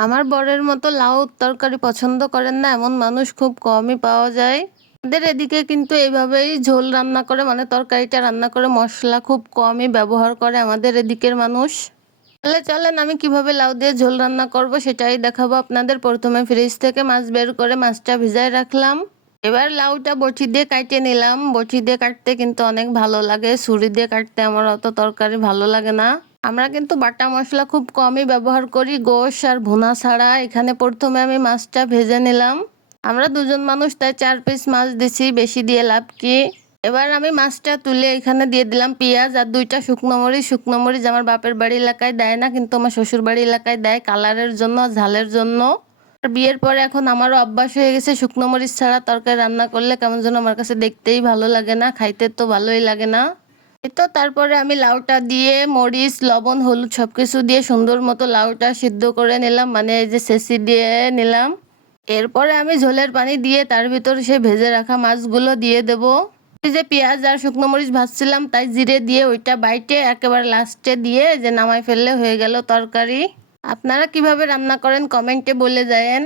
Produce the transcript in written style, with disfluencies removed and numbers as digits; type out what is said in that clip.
আমার বরের মতো লাউ তরকারি পছন্দ করেন না এমন মানুষ খুব কমই পাওয়া যায়। আমাদের এদিকে কিন্তু এইভাবেই ঝোল রান্না করে, মানে তরকারিটা রান্না করে মশলা খুব কমই ব্যবহার করে আমাদের এদিকের মানুষ। তাহলে চলেন আমি কিভাবে লাউ দিয়ে ঝোল রান্না করব সেটাই দেখাবো আপনাদের। প্রথমে ফ্রিজ থেকে মাছ বের করে মাছটা ভিজায় রাখলাম। এবার লাউটা বটি দিয়ে কাটে নিলাম। বটি দিয়ে কাটতে কিন্তু অনেক ভালো লাগে, ছুরি দিয়ে কাটতে আমার অত তরকারি ভালো লাগে না। আমরা কিন্তু বাটা মশলা খুব কমই ব্যবহার করি, গোশ আর ভুনা ছাড়া। এখানে প্রথমে আমি মাছটা ভেজে নিলাম। আমরা দুজন মানুষ তাই 4 পিস মাছ দিছি, বেশি দিয়ে লাভ কি। এবার আমি মাছটা তুলে এখানে দিয়ে দিলাম পেঁয়াজ আর 2টা শুকনো মরিচ। শুকনো মরিচ আমার বাপের বাড়ি এলাকায় দেয় না, কিন্তু আমার শ্বশুর বাড়ি এলাকায় দেয় কালারের জন্য, ঝালের জন্য। আর বিয়ের পরে এখন আমারও অভ্যাস হয়ে গেছে শুকনো মরিচ ছাড়া তরকারি রান্না করলে কেমন যেন আমার কাছে দেখতেই ভালো লাগে না, খাইতে তো ভালোই লাগে না। তো তারপরে আমি লাউটা দিয়ে মরিচ লবণ হলুদ সবকিছু দিয়ে সুন্দর মতো লাউটা সিদ্ধ করে নিলাম, মানে এই যে ছেঁচি দিয়ে নিলাম। এরপরে আমি ঝোলের পানি দিয়ে তার ভিতর সে ভেজে রাখা মাছগুলো দিয়ে দেব। এই যে পেঁয়াজ আর শুকনো মরিচ ভাজছিলাম তাই জিরে দিয়ে ওইটা বাইটে একেবারে লাস্টে দিয়ে যে নামাই ফেললে হয়ে গেল তরকারি। আপনারা কিভাবে রান্না করেন কমেন্টে বলে যায়েন।